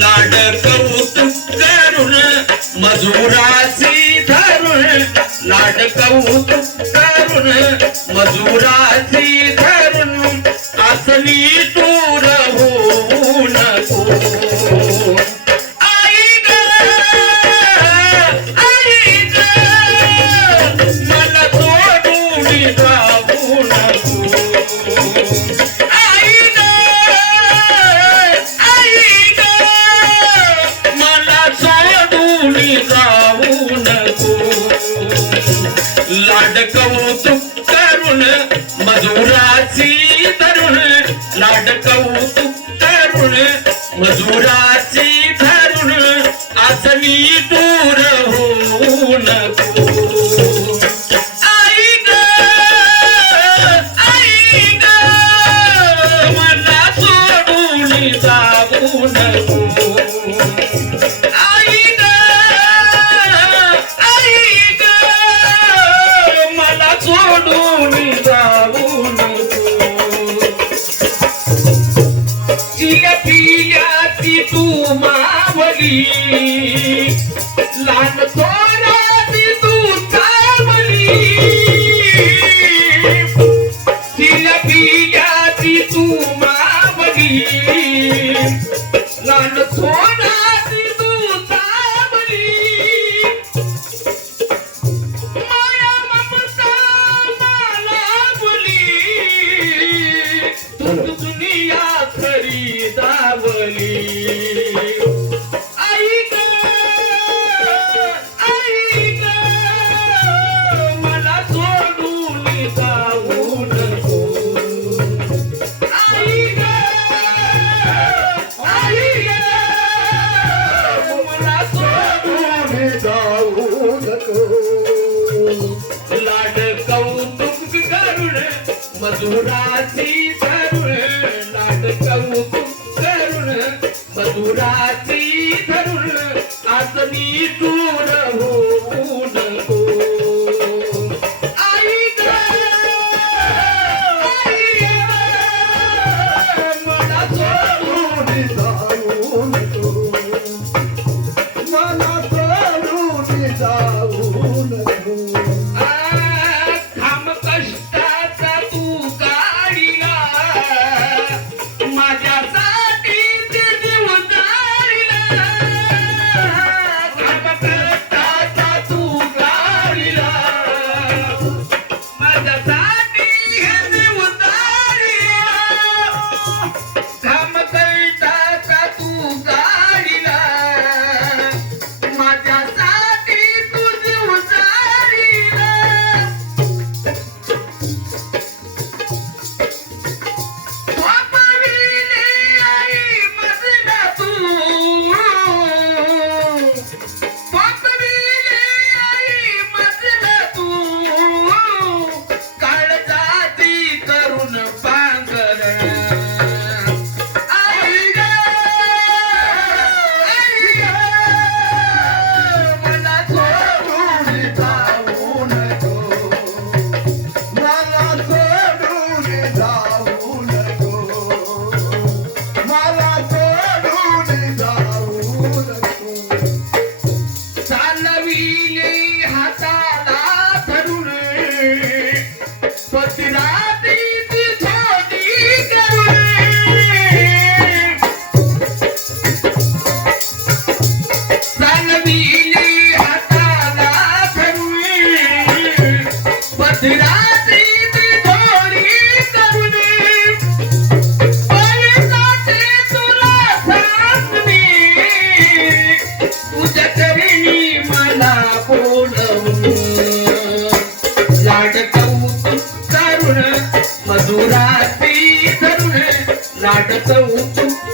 लाड कौतुक करून मजुराची धरून, लाड कौतुक करून मजुराची धरून, असली दूर होऊ नको. आई ग मला सोडून जाऊ नको. लाड कौतुक करून मजुराची धरून, लाड कौतुक करून मजुराची धरून, असली दूर होऊ नको. आई ग मला सोडून जाऊ नको. तू मावली लहान थोराती तू चावली, तिला पिल्याची तू मावली लहान थोराती तू चावली. माया ममता मला बोली तू दुनिया खरी दावली. लाड कौतुक करून मजुराची धरून, लाड कौतुक करून मजुराची धरून, असली दूर होऊ नको. आई ग मला सोडून जाऊ नको. मला सोडून जाऊ नको. माझ्यासाठी ते देव जाईला. लाड कौतुक